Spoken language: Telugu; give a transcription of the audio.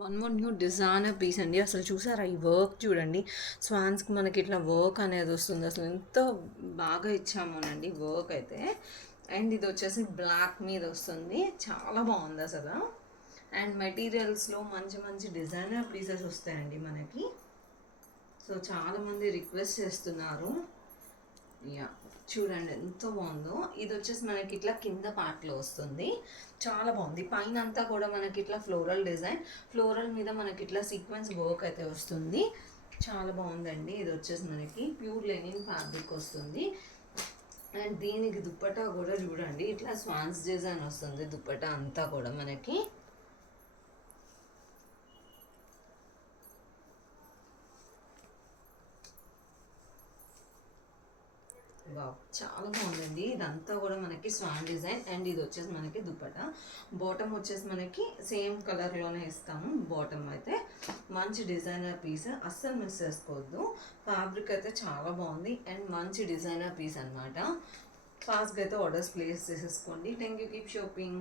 One more new designer piece అండి. అసలు చూసారా ఈ వర్క్ చూడండి. స్వాన్స్కి మనకి ఇట్లా వర్క్ అనేది వస్తుంది. అసలు ఎంత బాగా ఇచ్చామోనండి వర్క్ అయితే. అండ్ ఇది వచ్చేసి బ్లాక్ మీద వస్తుంది. చాలా బాగుంది అసలు. అండ్ మెటీరియల్స్లో మంచి మంచి డిజైనర్ పీసెస్ వస్తాయండి మనకి. సో చాలామంది రిక్వెస్ట్ చేస్తున్నారు. యా, చూడండి ఎంత బాగుందో. ఇది వచ్చేసి మనకి ఇట్లా కింద పార్ట్లో వస్తుంది. చాలా బాగుంది. పైన అంతా కూడా మనకి ఇట్లా ఫ్లోరల్ డిజైన్, ఫ్లోరల్ మీద మనకి ఇట్లా సీక్వెన్స్ వర్క్ అయితే వస్తుంది. చాలా బాగుందండి. ఇది వచ్చేసి మనకి ప్యూర్ లెనిన్ ఫ్యాబ్రిక్ వస్తుంది. అండ్ దీనికి దుప్పటా కూడా చూడండి ఇట్లా స్వాన్స్ డిజైన్ వస్తుంది. దుప్పటా అంతా కూడా మనకి వావ్, చాలా బాగుందండి. ఇదంతా కూడా మనకి స్వాన్ డిజైన్. అండ్ ఇది వచ్చేసి మనకి దుప్పట. బాటమ్ వచ్చేసి మనకి సేమ్ కలర్లోనే ఇస్తాము. బాటమ్ అయితే మంచి డిజైనర్ పీస్, అస్సలు మిస్ చేసుకోవద్దు. ఫ్యాబ్రిక్ అయితే చాలా బాగుంది అండ్ మంచి డిజైనర్ పీస్ అనమాట. ఫాస్ట్గా అయితే ఆర్డర్స్ ప్లేస్ చేసేసుకోండి. Thank you, keep shopping.